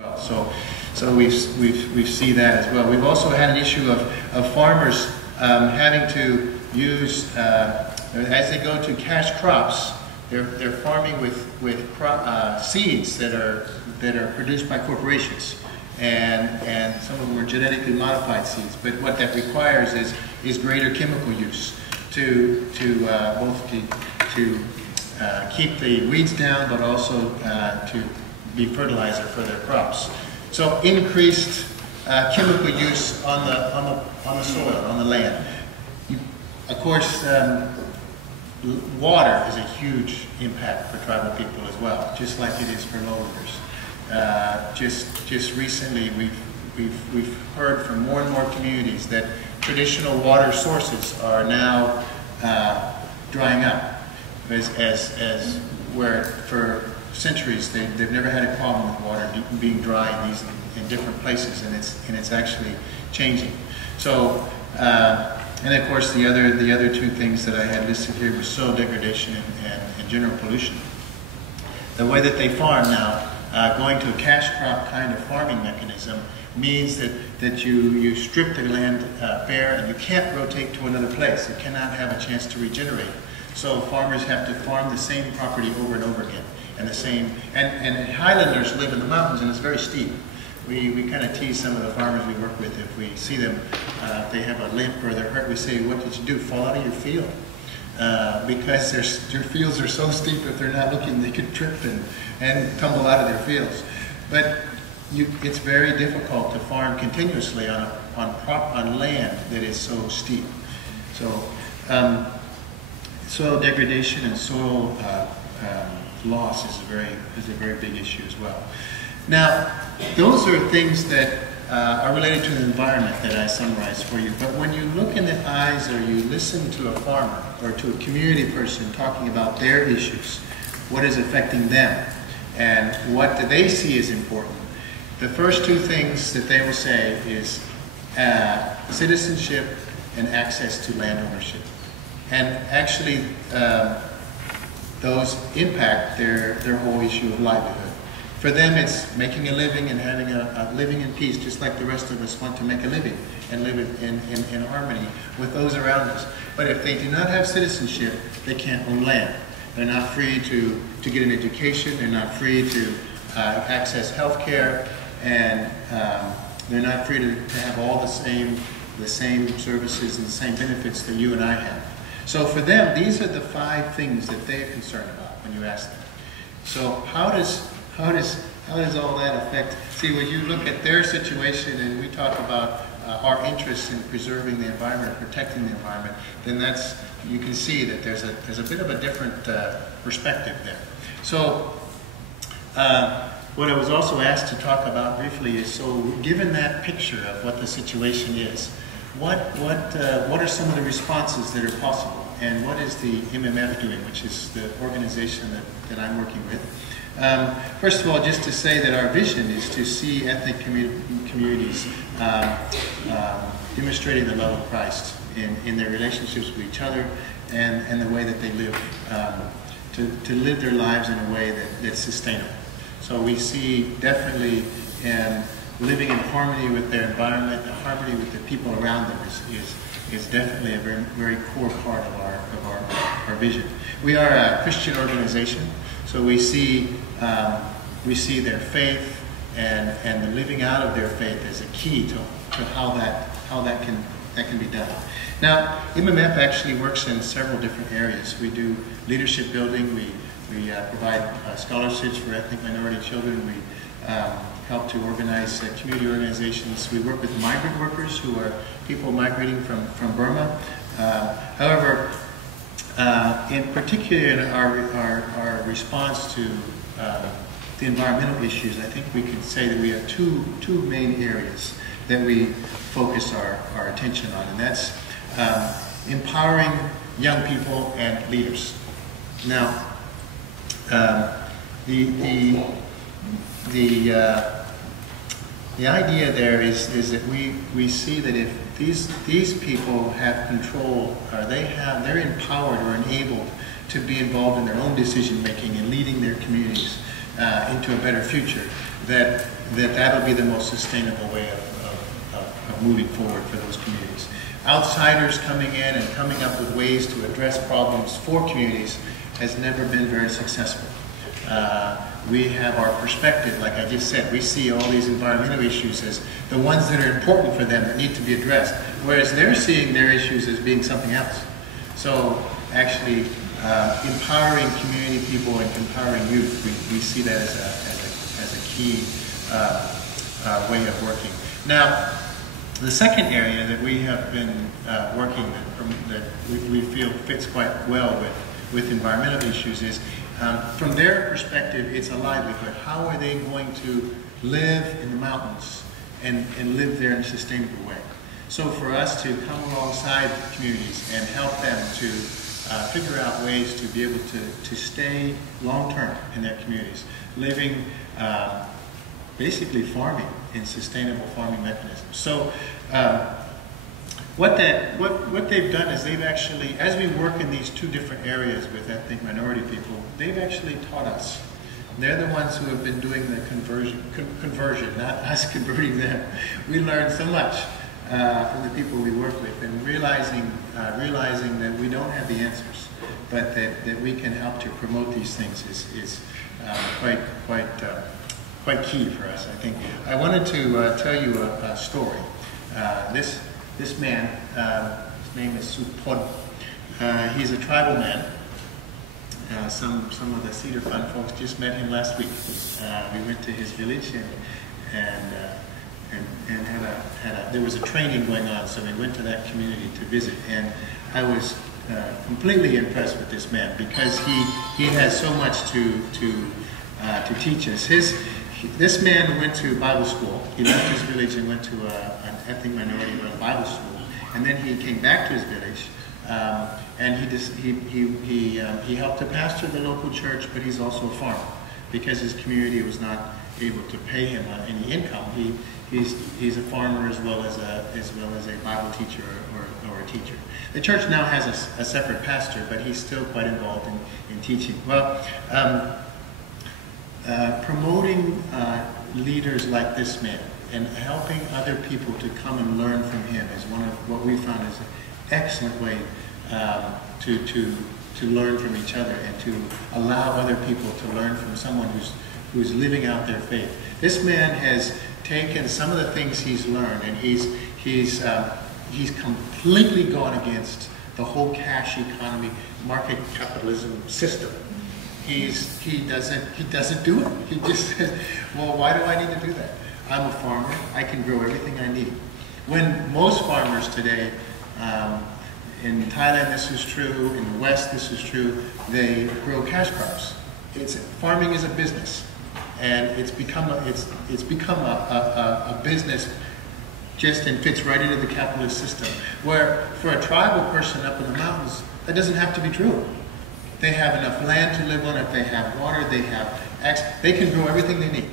Well, so we see that as well. We've also had an issue of farmers having to use, as they go to cash crops, they're farming with seeds that are produced by corporations, and some of them are genetically modified seeds. But what that requires is greater chemical use to keep the weeds down, but also to be fertilizer for their crops. So increased chemical use on the soil, on the land. Of course, water is a huge impact for tribal people as well, just like it is for lowlanders. Just recently, we've heard from more and more communities that traditional water sources are now drying up, as where for centuries they've never had a problem with water being dry in different places, and it's actually changing. So. And of course, the other two things that I had listed here were soil degradation and general pollution. The way that they farm now, going to a cash crop kind of farming mechanism, means that you strip the land bare, and you can't rotate to another place. It cannot have a chance to regenerate. So farmers have to farm the same property over and over again, and Highlanders live in the mountains, and it's very steep. We kind of tease some of the farmers we work with. If we see them, if they have a limp or they're hurt, we say, "What did you do? Fall out of your field?" Because your fields are so steep, if they're not looking, they could trip and tumble out of their fields. But it's very difficult to farm continuously on land that is so steep. So soil degradation and soil loss is a very big issue as well. Now, those are things that are related to the environment that I summarized for you. But when you look in the eyes or you listen to a farmer or to a community person talking about their issues, what is affecting them, and what do they see as important, the first two things that they will say is citizenship and access to land ownership. And actually, those impact their whole issue of livelihood. For them, it's making a living and having a living in peace, just like the rest of us want to make a living and live in harmony with those around us. But if they do not have citizenship, they can't own land. They're not free to get an education. They're not free to access health care, and they're not free to have all the same services and the same benefits that you and I have. So for them, these are the 5 things that they're concerned about when you ask them. So how does all that affect? See, when you look at their situation and we talk about our interest in preserving the environment, protecting the environment, then you can see that there's a bit of a different perspective there. So what I was also asked to talk about briefly is, so given that picture of what the situation is, what are some of the responses that are possible, and what is the MMF doing, which is the organization that I'm working with? First of all, just to say that our vision is to see ethnic communities demonstrating the love of Christ in their relationships with each other and the way that they live, to live their lives in a way that's sustainable. So we see definitely living in harmony with their environment, and harmony with the people around them is definitely a very, very core part of our vision. We are a Christian organization. So we see their faith and the living out of their faith as a key to how that can be done. Now, MMF actually works in several different areas. We do leadership building. We provide scholarships for ethnic minority children. We help to organize community organizations. We work with migrant workers who are people migrating from Burma. However, in particular, in our response to the environmental issues, I think we can say that we have two main areas that we focus our attention on, and that's empowering young people and leaders. Now, the idea there is that we see that if these people have control, or they're empowered or enabled to be involved in their own decision making and leading their communities into a better future, that that'll be the most sustainable way of moving forward for those communities. Outsiders coming in and coming up with ways to address problems for communities has never been very successful. We have our perspective, like I just said, we see all these environmental issues as the ones that are important for them that need to be addressed, whereas they're seeing their issues as being something else. So actually empowering community people and empowering youth, we see that as a key way of working. Now, the second area that we have been working that we feel fits quite well with environmental issues is, from their perspective, it's a livelihood. How are they going to live in the mountains and live there in a sustainable way? So for us to come alongside communities and help them to figure out ways to be able to stay long-term in their communities, living, basically farming in sustainable farming mechanisms. So what they've done is they've actually, as we work in these two different areas with ethnic minority people, they've actually taught us. They're the ones who have been doing the conversion, not us converting them. We learned so much from the people we work with, and realizing that we don't have the answers, but that we can help to promote these things is quite key for us, I think. I wanted to tell you a story. This man, his name is Supon. He's a tribal man. Some of the CEDAR Fund folks just met him last week. We went to his village and there was a training going on, so we went to that community to visit. And I was completely impressed with this man because he has so much to teach us. This man went to Bible school. He left his village and went to an ethnic minority Bible school, and then he came back to his village, and he helped to pastor the local church. But he's also a farmer because his community was not able to pay him any income. He's a farmer as well as a Bible teacher or a teacher. The church now has a separate pastor, but he's still quite involved in teaching. Well. Promoting leaders like this man and helping other people to come and learn from him is one of what we found is an excellent way to learn from each other and to allow other people to learn from someone who's living out their faith. This man has taken some of the things he's learned, and he's completely gone against the whole cash economy, market capitalism system. He doesn't do it. He just says, well, why do I need to do that? I'm a farmer. I can grow everything I need. When most farmers today, in Thailand this is true, in the West this is true, they grow cash crops. Farming is a business, and it's become a business and fits right into the capitalist system. Where for a tribal person up in the mountains, that doesn't have to be true. They have enough land to live on it, they have water, they can grow everything they need.